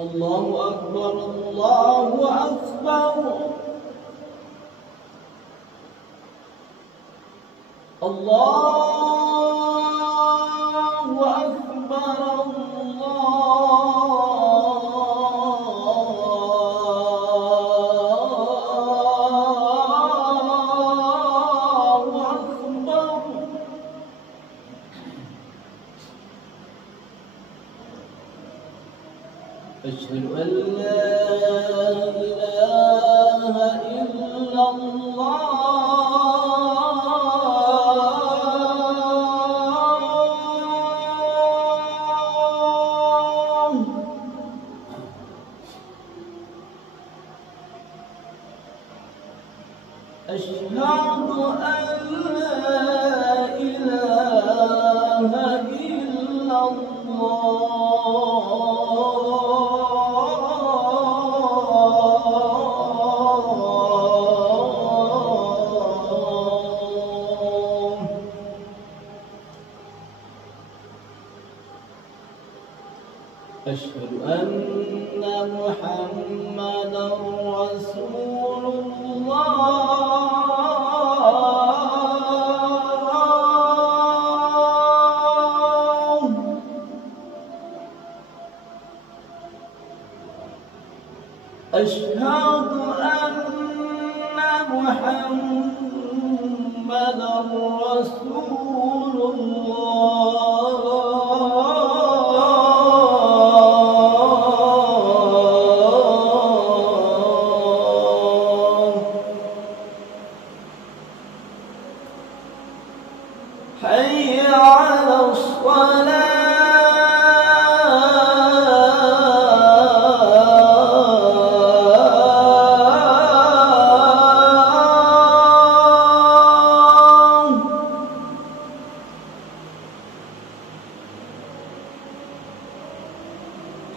الله أكبر الله أكبر الله أكبر الله أكبر. أشهد أن لا إله إلا الله أشهد أن لا إله إلا الله. أشهد أن محمدًا رسول الله. أشهد أن محمدًا رسول الله. حي على الصلاة.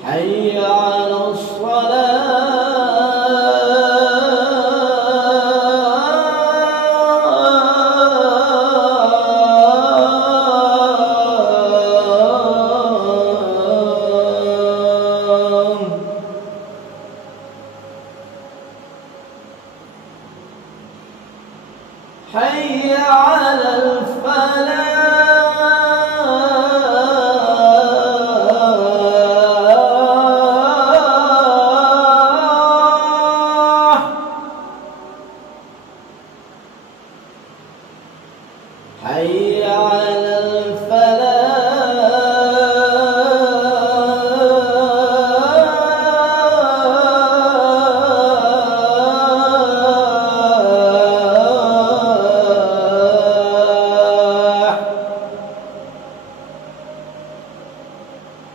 حي على الصلاة. حي على الفلاح. حي على الفلاح.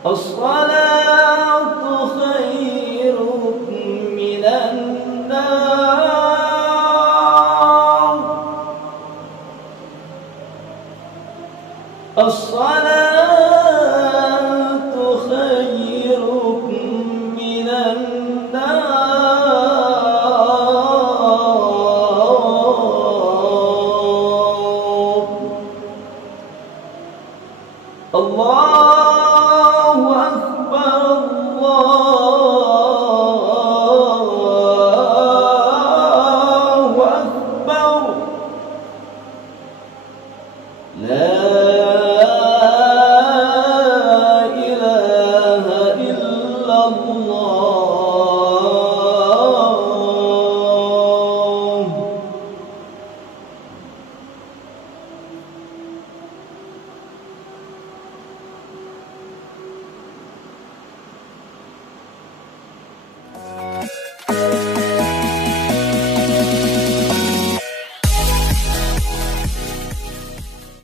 الصلاة خير من النوم. الصلاة خير من النوم. الله أكبر الله أكبر. لا